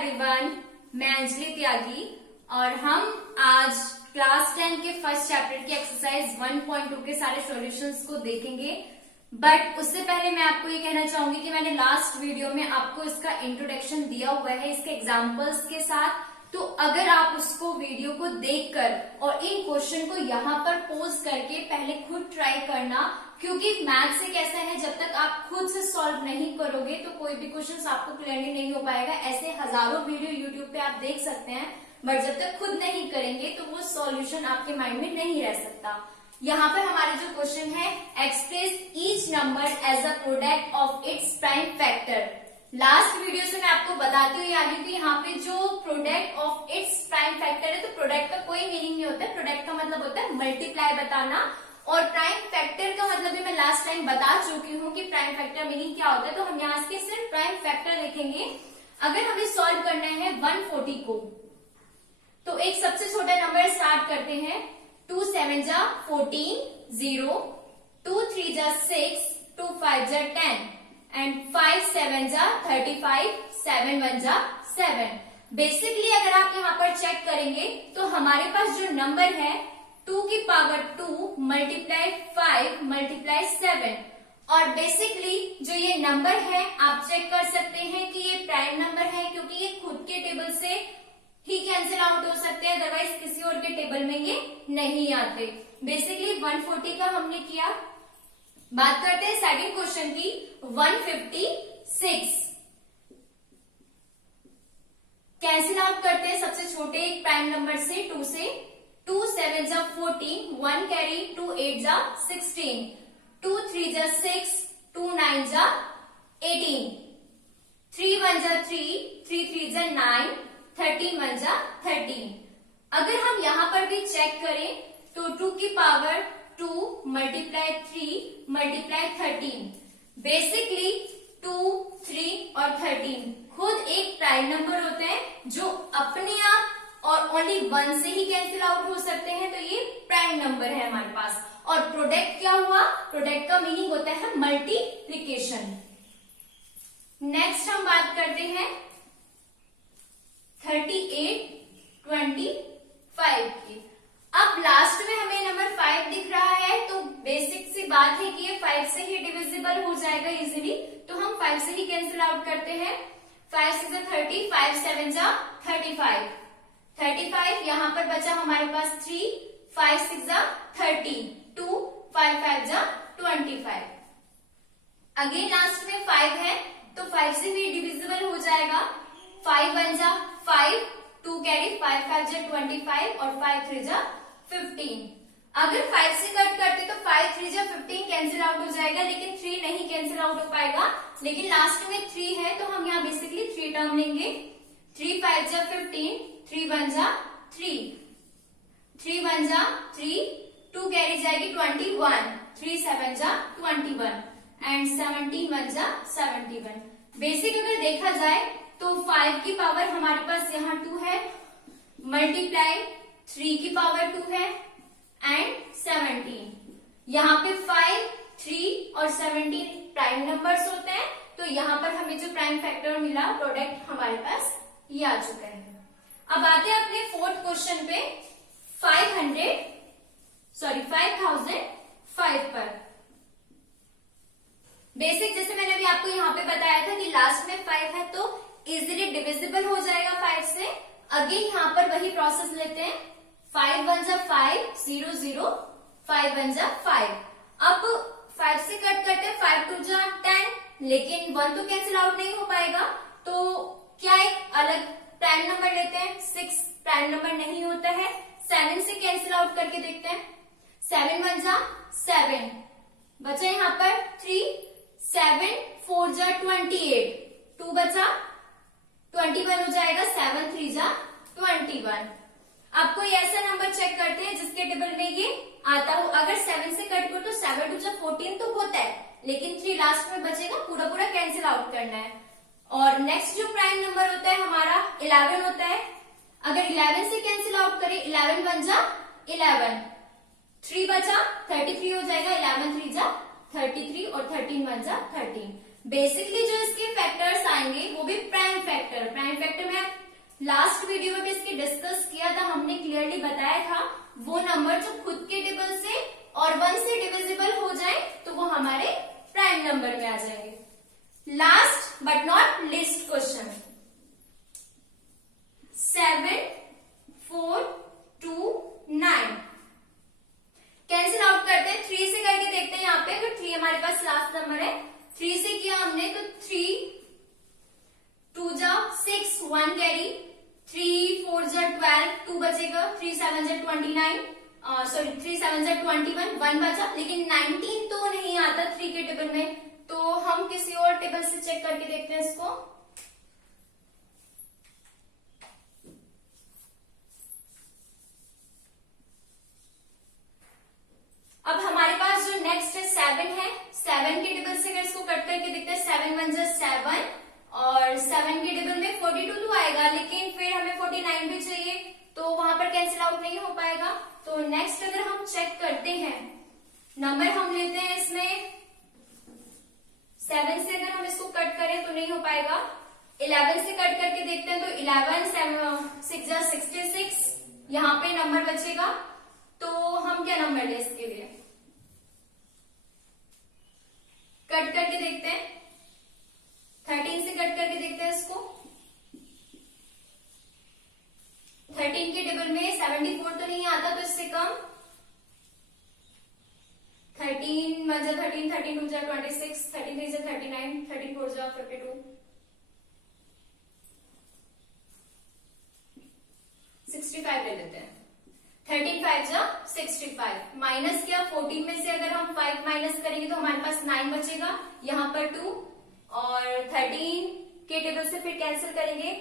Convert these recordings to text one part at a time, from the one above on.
Everyone, मैं अंजलि त्यागी और हम आज क्लास 10 के फर्स्ट चैप्टर की एक्सरसाइज 1.2 के सारे सॉल्यूशंस को देखेंगे। बट उससे पहले मैं आपको ये कहना चाहूंगी कि मैंने लास्ट वीडियो में आपको इसका इंट्रोडक्शन दिया हुआ है इसके एग्जाम्पल्स के साथ। तो अगर आप उसको वीडियो को देखकर और इन क्वेश्चन को यहाँ पर पोज करके पहले खुद ट्राई करना, क्योंकि मैथ्स एक ऐसा है जब तक आप खुद से सॉल्व नहीं करोगे तो कोई भी क्वेश्चन आपको क्लियरली नहीं हो पाएगा। ऐसे हजारों वीडियो यूट्यूब पे आप देख सकते हैं, बट जब तक खुद नहीं करेंगे तो वो सॉल्यूशन आपके माइंड में नहीं रह सकता। यहाँ पर हमारा जो क्वेश्चन है, express each number as a product of its prime factor. Last video से मैं आपको बताती हूँ यानी कि यहाँ पे जो product of its prime factor है, तो प्रोडक्ट का कोई मीनिंग नहीं होता है। प्रोडक्ट का मतलब होता है मल्टीप्लाई बताना, और प्राइम फैक्टर का मतलब भी मैं लास्ट टाइम बता चुकी हूँ कि प्राइम फैक्टर मीनिंग क्या होता है। तो हम यहाँ से सिर्फ प्राइम फैक्टर लिखेंगे। अगर हमें सॉल्व करना है 140 को, तो एक सबसे छोटा नंबर स्टार्ट करते हैं। 2 7 जा 14, 0, 2 3 जा 6, 2 5 जा 10 एंड 5 7 जा 35, 7 1 जा 7। बेसिकली अगर आप यहाँ पर चेक करेंगे तो हमारे पास जो नंबर है 2 की पावर 2 मल्टीप्लाई 5 मल्टीप्लाई 7, और बेसिकली जो ये नंबर है आप चेक कर सकते हैं कि ये प्राइम नंबर है, क्योंकि ये खुद के टेबल से ही कैंसिल आउट हो सकते हैं, अदरवाइज किसी और के टेबल में ये नहीं आते। बेसिकली 140 का हमने किया। बात करते हैं सेकंड क्वेश्चन की, 156। कैंसिल आउट करते हैं सबसे छोटे एक प्राइम नंबर से, 2 से। 2 7 जा 14, 1 कैरी, 2 8 जा 16, 2 3 जा 6, 2 9 जा 18, 3 1 जा 3, 3 3 जा 9, 13 1 जा 13। अगर हम यहाँ पर भी चेक करें तो 2 की पावर 2 मल्टीप्लाई 3 मल्टीप्लाई 13। बेसिकली 2, 3 और 13 खुद एक प्राइम नंबर होते हैं जो अपने आप और ओनली 1 से ही कैंसिल आउट हो सकते हैं। तो ये प्राइम नंबर है हमारे पास। और प्रोडक्ट क्या हुआ? प्रोडक्ट का मीनिंग होता है मल्टीप्लीकेशन। नेक्स्ट हम बात करते हैं 38 25 की। अब लास्ट में हमें नंबर 5 दिख रहा है, तो बेसिक सी बात है कि ये 5 से ही डिविजिबल हो जाएगा इजीली, तो हम 5 से ही कैंसिल आउट करते हैं। 5 6 जा 30, 5 7 जा 35, 35 यहाँ पर बचा हमारे पास 3, 5 6 जा 30, 2 5 5 जा 25। अगेन लास्ट में 5 है तो 5 से भी डिविजिबल हो जाएगा। 5 1 जा 5, 2 कैरी, 5 5 जा 25 और 5 3 जा 15। अगर 5 से कट करते तो 5 3 जा 15 कैंसिल आउट हो जाएगा, लेकिन 3 नहीं कैंसिल आउट हो पाएगा। लेकिन लास्ट में 3 है तो हम यहाँ बेसिकली 3 टर्म लेंगे। 3 5 जा 15, 3 1 जा 3, 3 1 जा 3, 2 कैरी जाएगी 21, 3 7 जा 21 एंड 17 1 जा 71। बेसिक अगर देखा जाए तो 5 की पावर हमारे पास यहाँ 2 है, मल्टीप्लाई 3 की पावर 2 है एंड 17। यहाँ पे 5, 3 और 17 प्राइम नंबर्स होते हैं, तो यहाँ पर हमें जो प्राइम फैक्टर मिला प्रोडक्ट हमारे पास ये आ चुका है। अब आते हैं अपने फोर्थ क्वेश्चन पे, 5005 पर। बेसिक जैसे मैंने अभी आपको यहाँ पे बताया था कि लास्ट में 5 है तो इजीली डिविजिबल हो जाएगा 5 से। अगेन यहाँ पर वही प्रोसेस लेते हैं। 5 1 जा 5, 0 0, 5 1 जा 5। अब 5 से कट करते हैं, 5 2 जा 10, लेकिन 1 तो कैंसिल आउट नहीं हो पाएगा, तो क्या एक अलग प्राइम नंबर लेते हैं। 6 प्राइम नंबर नहीं होता है। 7 से कैंसिल आउट करके देखते हैं। 7 1 जा 7, बचा यहाँ पर 3, 7 4 जा 28, 2 बचा 21 हो जाएगा, 7 3 जा 21। अब कोई ऐसा नंबर चेक करते हैं जिसके टेबल में ये आता हो। अगर 7 से कट करो तो 7 2 जा 14 तो होता है, लेकिन 3 लास्ट में बचेगा, पूरा पूरा कैंसिल आउट करना है। और नेक्स्ट जो प्राइम नंबर होता है हमारा 11 होता है। अगर 11 से कैंसिल आउट करें, 11 1 जा 11, 3 बचा 33 हो जाएगा, 11 3 जा 33 और 13 1 जा 13। बेसिकली जो इसके फैक्टर्स आएंगे वो भी प्राइम फैक्टर में लास्ट वीडियो में भी इसकी डिस्कस किया था, हमने क्लियरली बताया था वो नंबर जो खुद के टेबल से और 1 से डिविजिबल हो जाए तो वो हमारे प्राइम नंबर में आ जाएंगे। Last but not least question, 7 4 2 9 cancel out करते हैं। 3 से करके देखते हैं, यहाँ पे अगर 3 हमारे पास लास्ट नंबर है, 3 से किया हमने तो 3 2 जा 6 1 कैरी, 3 4 जा 12 2 बचेगा, 3 7 जा 29 सॉरी 3 7 जा 21 1 बचा, लेकिन 19 तो नहीं आता 3 के टेबल में, तो हम किसी और टेबल से चेक करके देखते हैं इसको। अब हमारे पास जो नेक्स्ट है 7 है, 7 के टेबल से अगर इसको कट करके देखते हैं, 7 1 जा 7 और 7 के टेबल में 42 तो आएगा, लेकिन फिर हमें 49 भी चाहिए, तो वहां पर कैंसिल आउट नहीं हो पाएगा। तो नेक्स्ट अगर हम चेक करते हैं, नंबर हम लेते हैं इसमें 7 से अगर हम इसको कट करें तो नहीं हो पाएगा, 11 से कट करके देखते हैं तो 11 7 6 जा 66 यहाँ पे नंबर बचेगा, तो हम क्या नंबर ले इसके लिए, कट करके देखते हैं, 13 से कट करके देखते हैं इसको, 13 के टेबल में 74 तो नहीं आता, तो इससे कम 13 1 जा 13 13 2 जा 26 13 3 जा 39 13 4 जा 52 65 ले लेते हैं, 13 5 जा 65 माइनस क्या 14 में से अगर हम 5 माइनस करेंगे तो हमारे पास 9 बचेगा, यहाँ पर 2 और 13 के टेबल से फिर कैंसिल करेंगे,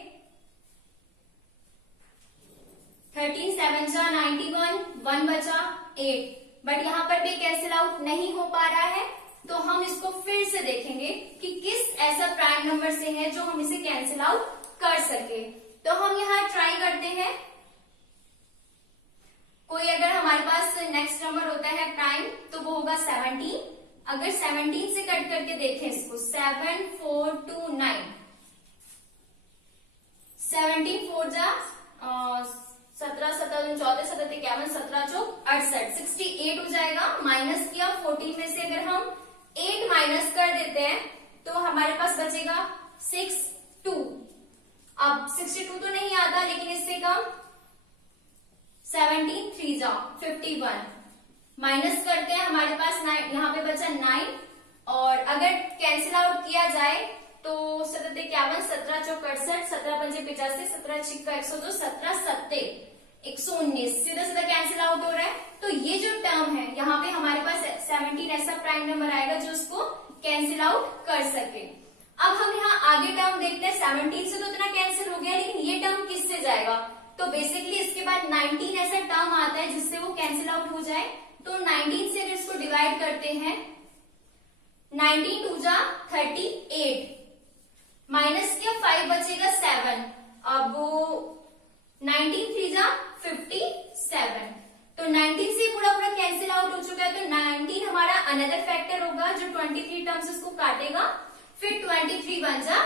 13 7 जा 91 1 बचा 8, बट यहाँ पर भी कैंसिल आउट नहीं हो पा रहा है, तो हम इसको फिर से देखेंगे कि किस ऐसा प्राइम नंबर से है जो हम इसे कैंसिल आउट कर सके। तो हम यहाँ ट्राई करते हैं, कोई अगर हमारे पास नेक्स्ट नंबर होता है प्राइम तो वो होगा 17, अगर 17 से कट करके देखें इसको 7 4 2 9 17 4 जा 17 17 14 17 51 17 चौक 68 68 हो जाएगा, माइनस किया 14 में से अगर हम 8 माइनस कर देते हैं तो हमारे पास बचेगा 62। अब 62 तो नहीं आता, लेकिन इससे कम 17 3 जा 51 माइनस करते हैं, हमारे पास यहाँ पे बचा 9, और अगर कैंसिल आउट किया जाए तो 17 51 17 चौक 68 17 पंजे 85 17 छिक्का 102 17 सत्ते 119 सीधा सीधा कैंसिल आउट हो रहा है। तो ये जो टर्म है यहाँ पे हमारे पास 17 ऐसा प्राइम नंबर आएगा जो उसको कैंसिल आउट कर सके। अब हम यहाँ आगे टर्म देखते हैं, 17 से तो इतना कैंसिल हो गया, लेकिन ये टर्म किससे जाएगा, तो बेसिकली इसके बाद 19 ऐसा टर्म आता है जिससे वो कैंसिल आउट हो जाए, तो 19 से अगर इसको डिवाइड करते हैं 19 2 जा 38 माइनस क्या 5 बचेगा 7, अब वो 19 3 जा 57, तो 19 से पूरा पूरा कैंसिल आउट हो चुका है, तो 19 हमारा अनदर फैक्टर होगा जो 23 टर्म्स इसको काटेगा, फिर 23 बन जा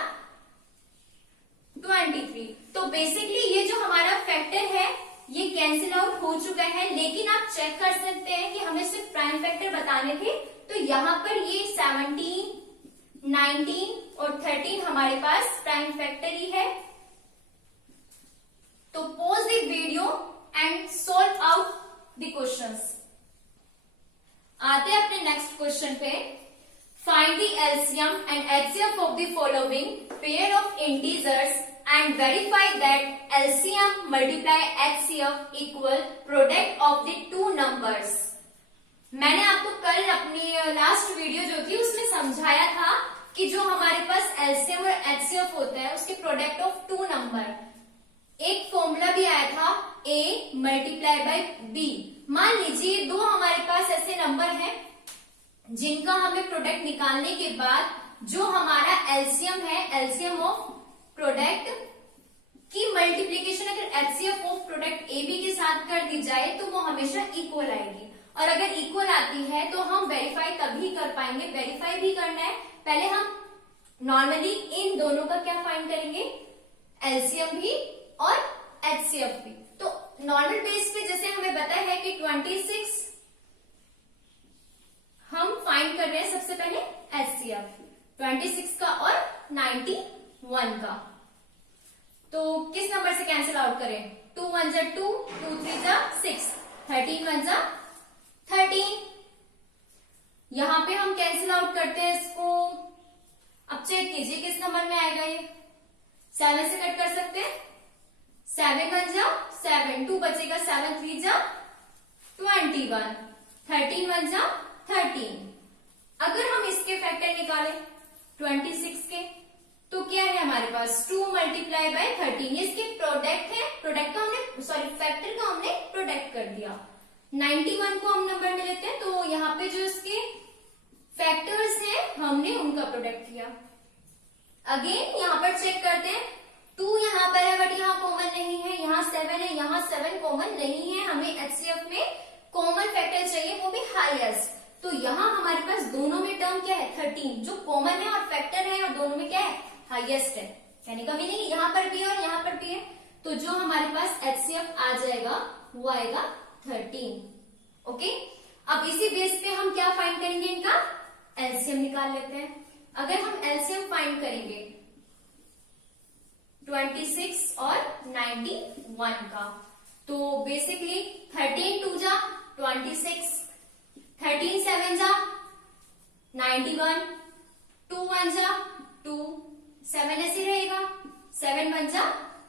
23। तो बेसिकली ये जो हमारा फैक्टर है ये कैंसिल आउट हो चुका है, लेकिन आप चेक कर सकते हैं कि हमें सिर्फ प्राइम फैक्टर बताने थे, तो यहाँ पर ये 17 19 और 13 हमारे पास प्राइम फैक्टर ही है। तो pause the video and solve out the questions। आते हैं अपने नेक्स्ट क्वेश्चन पे, find the LCM and HCF of the following pair of integers and verify that LCM multiply HCF equal product of the two numbers। मैंने आपको कल अपनी last video जो थी उसमें समझाया था कि जो हमारे पास LCM और HCF होता है उसके प्रोडक्ट ऑफ टू नंबर, एक फॉर्मूला भी आया था a मल्टीप्लाई बाय b। मान लीजिए दो हमारे पास ऐसे नंबर हैं जिनका हमें प्रोडक्ट निकालने के बाद जो हमारा एलसीएम है, एलसीएम ऑफ प्रोडक्ट की मल्टीप्लीकेशन अगर HCF of product A B के साथ कर दी जाए तो वो हमेशा इक्वल आएगी, और अगर इक्वल आती है तो हम वेरीफाई तभी कर पाएंगे। वेरीफाई भी करना है, पहले हम नॉर्मली इन दोनों का क्या फाइंड करेंगे, एलसीएम भी और HCF भी। तो नॉर्मल बेस पे जैसे हमें पता है कि 26 हम फाइंड कर रहे हैं सबसे पहले HCF 26 का और 91 का। तो किस नंबर से कैंसिल आउट करें? 2 1 जा 2, 2 3 जा 6, 13 1 जा 13। यहां पे हम कैंसिल आउट करते हैं इसको। अब चेक कीजिए किस नंबर में आएगा ये। 7 से कट कर सकते हैं। 7 1 जा 7, 2 बचेगा, 7 3 जा 21, 13 1 जा 13। अगर हम इसके फैक्टर निकालें 26 के, तो क्या है हमारे पास 2 मल्टीप्लाई बाय 13, ये इसके प्रोडक्ट है। प्रोडक्ट का हमने फैक्टर का हमने प्रोडक्ट कर दिया। 91 को हम नंबर में लेते हैं, तो यहाँ पे जो इसके फैक्टर्स हैं हमने उनका प्रोडक्ट किया। अगेन यहाँ पर चेक करते हैं, 2 यहाँ पर है बट यहाँ कॉमन नहीं है, यहाँ 7 है, यहाँ 7 कॉमन नहीं है। हमें HCF में कॉमन फैक्टर चाहिए, वो भी हाईएस्ट। तो यहाँ हमारे पास दोनों में टर्म क्या है 13, जो कॉमन है और फैक्टर है, और दोनों में क्या है हाईएस्ट है। कहने का मीनिंग यहाँ पर भी है और यहाँ पर भी है। तो जो हमारे पास HCF आ जाएगा वो आएगा 13। ओके, अब इसी बेस पे हम क्या फाइंड करेंगे, इनका LCM निकाल लेते हैं। अगर हम LCM फाइंड करेंगे 26 और 91 का, तो बेसिकली 13 2 जा 26, 13 7 जा 91, 2 1 जा 2, 7 ऐसे रहेगा, 7 1 जा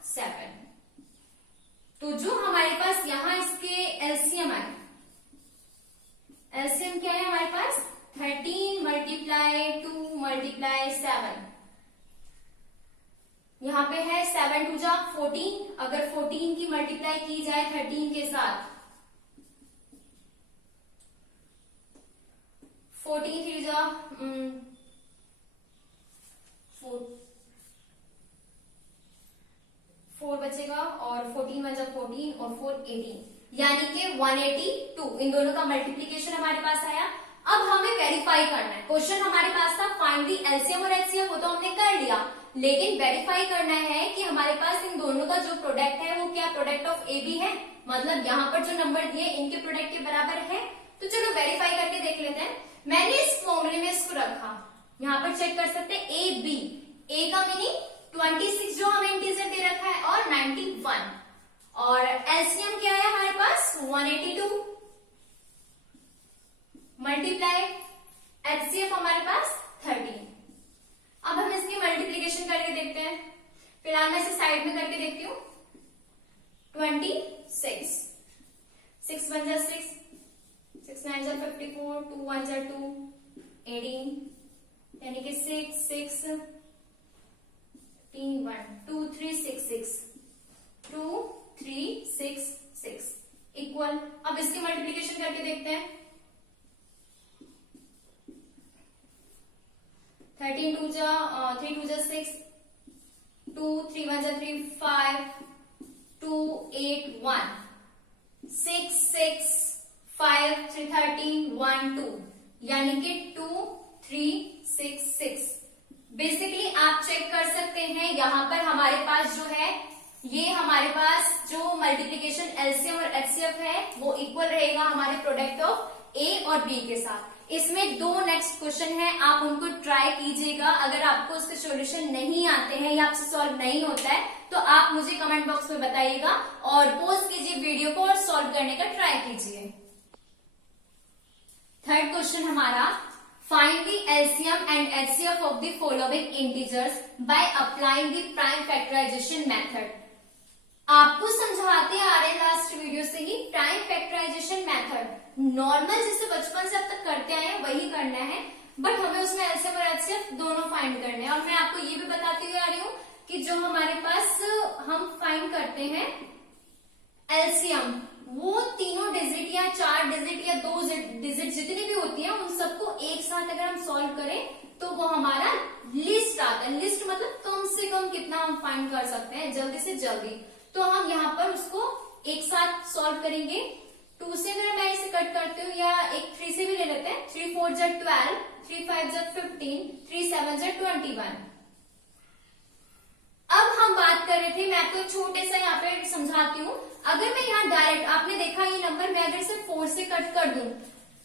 7। तो जो हमारे पास यहाँ इसके LCM आए, LCM क्या है हमारे पास 13 मल्टीप्लाई 2 मल्टीप्लाई 7। यहाँ पे है 7 2 जा 14, अगर 14 की मल्टीप्लाई की जाए 13 के साथ, 14 3 जा 4 बचेगा, और 14 1 जा 14 और 4 18, यानी कि 182। इन दोनों का मल्टीप्लीकेशन हमारे पास आया। अब हमें वेरीफाई करना है। क्वेश्चन हमारे पास था फाइंड दी LCM और HCF, वो तो हमने कर लिया, लेकिन वेरीफाई करना है कि हमारे पास इन दोनों का जो प्रोडक्ट है वो क्या प्रोडक्ट ऑफ AB है, मतलब यहाँ पर जो नंबर दिए इनके प्रोडक्ट के बराबर है। तो चलो वेरीफाई करके देख लेते हैं। मैंने इस फॉर्मूले में इसको रखा, यहाँ पर चेक कर सकते हैं AB, A का मीनिंग 26 जो हमें इंटीजर दे रखा है और 91, और LCM क्या है हमारे पास 182 मल्टीप्लाई HCF हमारे पास 13। अब हम इसकी मल्टीप्लीकेशन करके देखते हैं। फिलहाल मैं इसे साइड में करके देखती हूँ। 26, 6 1 जा 6, 6 9 जा 54, 2 1 जा 2, 18, यानी कि 6 6 3 1 2 3 6 6 2 3 6 6 इक्वल। अब इसकी मल्टीप्लीकेशन करके देखते हैं। 13 2 जा 3 2 जा 6, 2 3 1 जा 3 5, 2 8 1, 6 6 5 3 13 1 2, यानी कि 2 3 6 6। बेसिकली आप चेक कर सकते हैं, यहाँ पर हमारे पास जो है ये हमारे पास जो मल्टीप्लीकेशन LCM और HCF है वो इक्वल रहेगा हमारे प्रोडक्ट ऑफ A और B के साथ। इसमें 2 नेक्स्ट क्वेश्चन है, आप उनको ट्राई कीजिएगा। अगर आपको उसके सॉल्यूशन नहीं आते हैं या आपसे सॉल्व नहीं होता है तो आप मुझे कमेंट बॉक्स में बताइएगा और पॉज कीजिए वीडियो को और सॉल्व करने का ट्राई कीजिए। थर्ड क्वेश्चन हमारा, find the LCM and HCF of the following integers by applying the prime factorisation method. आपको समझाते आ रहे हैं लास्ट वीडियो से ही प्राइम फैक्टराइजेशन मेथड, नॉर्मल जिसे बचपन से अब तक करते आए हैं वही करना है, बट हमें उसमें LCM और HCF दोनों फाइंड करने हैं। और मैं आपको ये भी बताती हुई आ रही हूँ कि जो हमारे पास हम फाइंड करते हैं LCM, वो तीनों डिजिट या 4 डिजिट या 2 डिजिट जितनी भी होती है उन सबको एक साथ अगर हम सॉल्व करें तो वो हमारा लिस्ट आता है। लिस्ट मतलब कम से कम कितना हम फाइंड कर सकते हैं जल्दी से जल्दी। तो हम यहाँ पर उसको एक साथ सॉल्व करेंगे। 2 से मैं इसे कट करती हूँ, या एक 3 से भी ले लेते हैं। 3 4 जा 12, 3 5 जा 15, 3 7 जा 21। अब हम बात कर रहे थे, मैं आपको एक छोटे सा यहाँ पे समझाती हूँ। अगर मैं यहाँ डायरेक्ट, आपने देखा ये नंबर, मैं अगर इसे 4 से कट कर दूं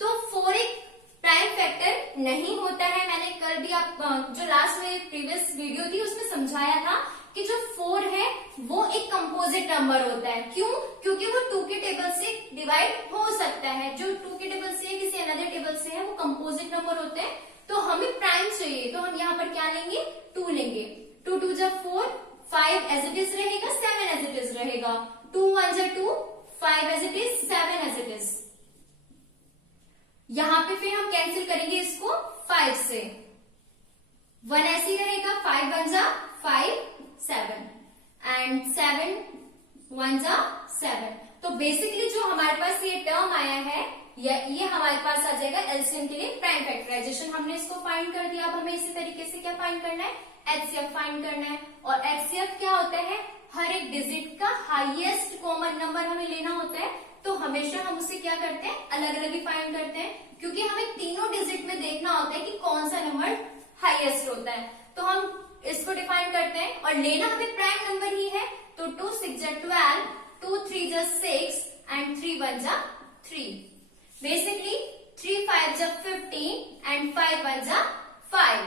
तो 4 एक प्राइम फैक्टर नहीं होता है। मैंने कल भी आप जो लास्ट में प्रीवियस वीडियो थी उसमें समझाया था कि जो 4 है वो एक कंपोजिट नंबर होता है। क्यों? क्योंकि वो 2 के टेबल से डिवाइड हो सकता है। जो 2 के टेबल से है, किसी अनदर टेबल से है, वो कंपोजिट नंबर होते हैं। तो हमें प्राइम चाहिए, तो हम यहाँ पर क्या लेंगे? 2 लेंगे। 2 2 जा 4, 5 एज इट इज रहेगा, 7 एज इट इज रहेगा। 2 1 जा 2, 5 as it is, 7 as it is. यहां पे फिर हम कैंसिल करेंगे इसको 5 से, 1 ऐसे ही रहेगा, 5 1 जा 5, 7 एंड 7 1 जा 7। तो बेसिकली जो हमारे पास ये टर्म आया है, ये हमारे पास आ जाएगा एलसीएम के लिए प्राइम फैक्टराइजेशन। हमने इसको फाइंड कर दिया। अब हमें इसी तरीके से क्या फाइंड करना है? एचसीएफ फाइंड करना है। और एचसीएफ क्या होता है? हर एक डिजिट का हाईएस्ट कॉमन नंबर हमें लेना होता है। तो हमेशा हम उसे क्या करते हैं? अलग अलग ही फाइंड करते हैं, क्योंकि हमें तीनों डिजिट में देखना होता है कि कौन सा नंबर हाईएस्ट होता है। तो हम इसको डिफाइन करते हैं और लेना हमें प्राइम नंबर ही है। तो 2 6 जा 12, 2 3 जा 6 एंड 3 1 जा 3। बेसिकली 3 5 जा 15 एंड 5 1 जा 5,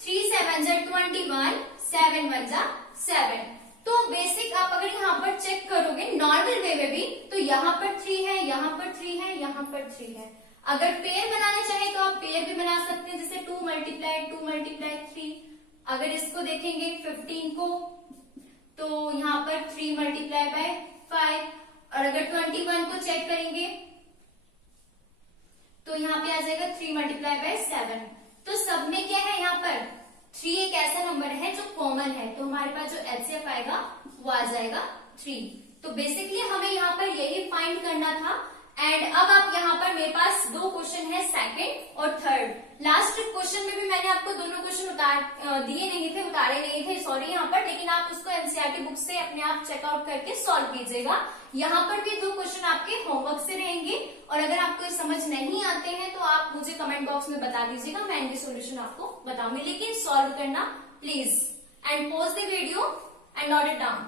3 7 जा 21, 7 1 जा 7। तो बेसिक आप अगर यहाँ पर चेक करोगे नॉर्मल वे में भी, तो यहाँ पर 3 है, यहाँ पर 3 है, यहाँ पर 3 है। अगर पेयर बनाना चाहे तो आप पेयर भी बना सकते हैं, जैसे 2 मल्टीप्लाई 3। अगर इसको देखेंगे 15 को, तो यहाँ पर 3 मल्टीप्लाई बाय 5। और अगर 21 को चेक करेंगे तो यहाँ पे आ जाएगा 3 मल्टीप्लाई बाय 7। तो सब में क्या है? यहाँ पर 3 एक ऐसा नंबर है जो कॉमन है, तो हमारे पास जो एचसीएफ आएगा वो आ जाएगा 3। तो बेसिकली हमें यहाँ पर यही फाइंड करना था। एंड अब आप यहाँ पर, मेरे पास 2 क्वेश्चन है, सेकंड और थर्ड। लास्ट क्वेश्चन में भी मैंने आपको दोनों क्वेश्चन दिए नहीं थे, उतारे नहीं थे, सॉरी यहाँ पर, लेकिन आप उसको एनसीईआरटी बुक से अपने आप चेकआउट करके सॉल्व कीजिएगा। यहाँ पर भी 2 क्वेश्चन आपके होमवर्क से रहेंगे, और अगर आपको समझ नहीं आते हैं तो आप मुझे कमेंट बॉक्स में बता दीजिएगा, मैं इनकी सोल्यूशन आपको बताऊंगी। लेकिन सॉल्व करना please, and pause the video and note it down.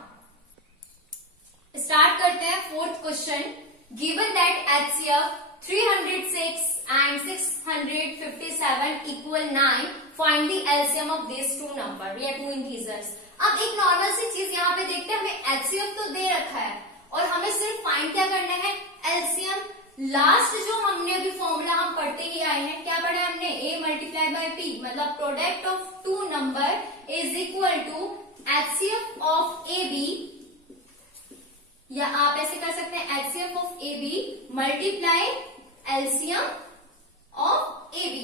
Start करते हैं 4th question. Given that HCF 306 and 657 equal 9, find the LCM of these two number या 2 integers। अब एक नॉर्मल सी चीज यहाँ पे देखते हैं, हमें HCF तो दे रखा है और हमें सिर्फ फाइंड क्या करना है? LCM। लास्ट जो हमने अभी फॉर्मूला हम पढ़ते ही आए हैं, क्या पढ़ा हमने? A मल्टीप्लाई बाय P, मतलब product of 2 number is equal to HCF of AB, या आप ऐसे कर सकते हैं HCF of AB multiply LCM of AB।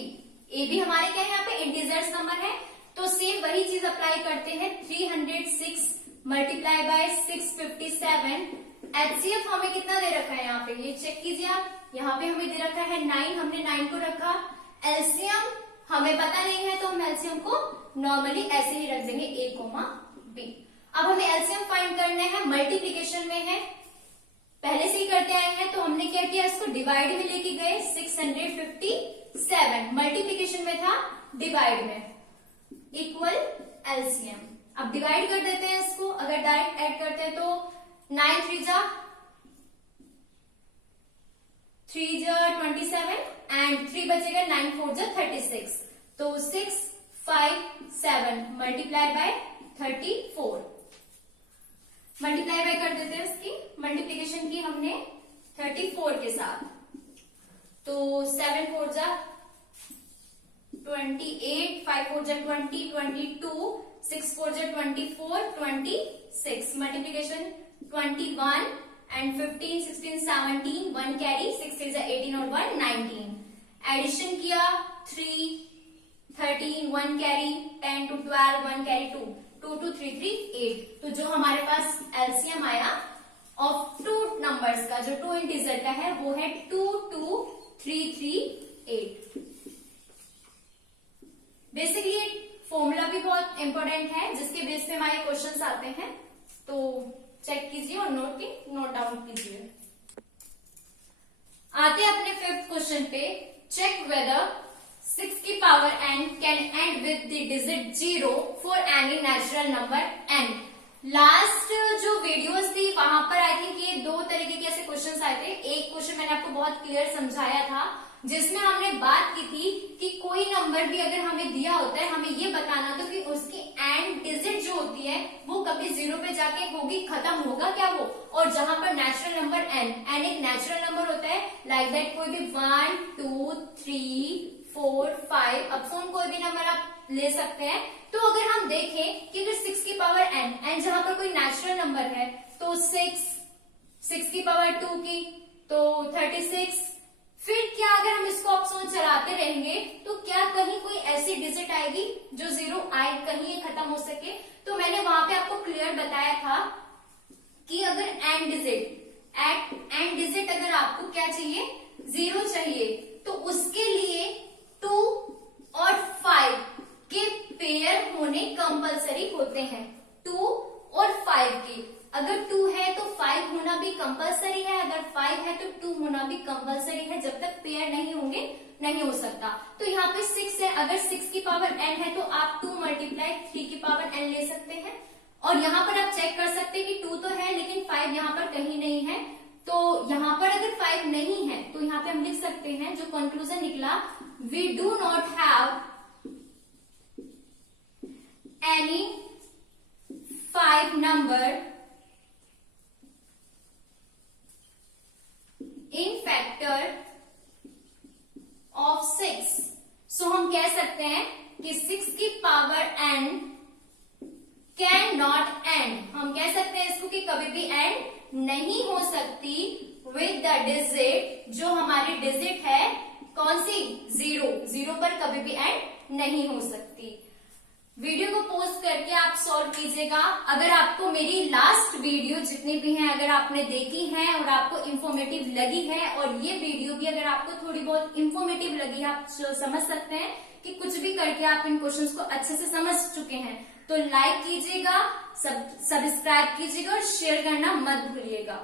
AB हमारे क्या है? यहाँ पे इंटीजर्स नंबर है, तो सेम वही चीज अप्लाई करते हैं। 306 मल्टीप्लाई बाय 657। HCF हमें कितना दे रखा है? यहाँ पे ये चेक कीजिए आप, यहाँ पे हमें दे रखा है 9, हमने 9 को रखा। LCM हमें पता नहीं है, तो हम LCM को नॉर्मली ऐसे ही रख देंगे A, B। अब हमें एलसीएम फाइंड करना है, मल्टीप्लिकेशन में है, पहले से ही करते आए हैं। तो हमने क्या किया? इसको डिवाइड में लेके गए, 657 मल्टीप्लिकेशन में था, डिवाइड में, इक्वल एलसीएम। अब डिवाइड कर देते हैं इसको। अगर डायरेक्ट ऐड करते हैं तो 9 3 जा 27 एंड 3 बचेगा, 9 4 जा 36। तो 6 5 7 मल्टीप्लाई बाय 34, मल्टीप्लाई बाय कर देते हैं, इसकी मल्टीप्लिकेशन की हमने 34 के साथ। तो 7 4 जा 28, 5 4 जा 20, 22, 6 4 जा 24, 26 मल्टीप्लिकेशन 21 एंड 15 16 17, 1 कैरी, 6 3 जा 18 और 1 19। एडिशन किया 3 13, 1 कैरी, 10 to 12, 1 कैरी 2, 2 2 3 3 8। तो जो हमारे पास एलसीएम आया ऑफ 2 नंबर्स का, जो 2 इंटीजर का है, वो है 2 2 3 3 8। बेसिकली फॉर्मूला भी बहुत इंपॉर्टेंट है, जिसके बेस पे हमारे क्वेश्चंस आते हैं, तो चेक कीजिए और नोट डाउन कीजिए। आते हैं अपने 5th क्वेश्चन पे। चेक वेदर 6 की power n can end with the digit 0 for any natural number n। Last जो वीडियोस थी वहां पर आई थिंक ये दो तरीके के ऐसे क्वेश्चंस आए थे। एक क्वेश्चन मैंने आपको बहुत क्लियर समझाया था जिसमें हमने बात की थी कि कोई नंबर भी अगर हमें दिया होता है हमें ये बताना था कि उसकी एंड डिजिट जो होती है वो कभी 0 पे जाके होगी, खत्म होगा क्या वो। और जहां पर नेचुरल नंबर एन एक नेचुरल नंबर होता है, लाइक दैट कोई भी 1 2 3 4 5 अब फोन कोई भी नंबर आप ले सकते हैं। तो अगर हम देखें कि अगर 6 की पावर एन जहां पर कोई नेचुरल नंबर है तो 6 की पावर 2 की तो 36। फिर क्या अगर हम इसको ऑप्शन चलाते रहेंगे तो क्या कहीं कोई ऐसी डिजिट आएगी जो 0 आए, कहीं ये खत्म हो सके। तो मैंने वहां पे आपको क्लियर बताया था कि अगर एंड डिजिट अगर आपको क्या चाहिए 0 चाहिए तो उसके लिए 2 और 5 के पेयर होने कंपलसरी होते हैं। 2 और 5 के, अगर 2 है तो 5 होना भी कंपलसरी है, अगर 5 है तो 2 होना भी कंपलसरी है। जब तक पेयर नहीं होंगे नहीं हो सकता। तो यहाँ पे 6 है, अगर 6 की पावर n है तो आप 2 मल्टीप्लाई 3 की पावर n ले सकते हैं। और यहाँ पर आप चेक कर सकते हैं कि 2 तो है लेकिन 5 यहाँ पर कहीं नहीं है। तो यहाँ पर अगर 5 नहीं है तो यहाँ पे हम लिख सकते हैं जो कंक्लूजन निकला, we do not have any 5 number in factor of 6। So हम कह सकते हैं कि 6 की power n can not end, हम कह सकते हैं इसको कि कभी भी एंड नहीं हो सकती विद द डिजिट, जो हमारी डिजिट है कौन सी 0 पर कभी भी एंड नहीं हो सकती। वीडियो को पॉज करके आप सॉल्व कीजिएगा। अगर आपको मेरी लास्ट वीडियो जितनी भी हैं अगर आपने देखी हैं और आपको इंफॉर्मेटिव लगी है और ये वीडियो भी अगर आपको थोड़ी बहुत इंफॉर्मेटिव लगी है, आप समझ सकते हैं कि कुछ भी करके आप इन क्वेश्चंस को अच्छे से समझ चुके हैं, तो लाइक कीजिएगा, सब्सक्राइब कीजिएगा और शेयर करना मत भूलिएगा।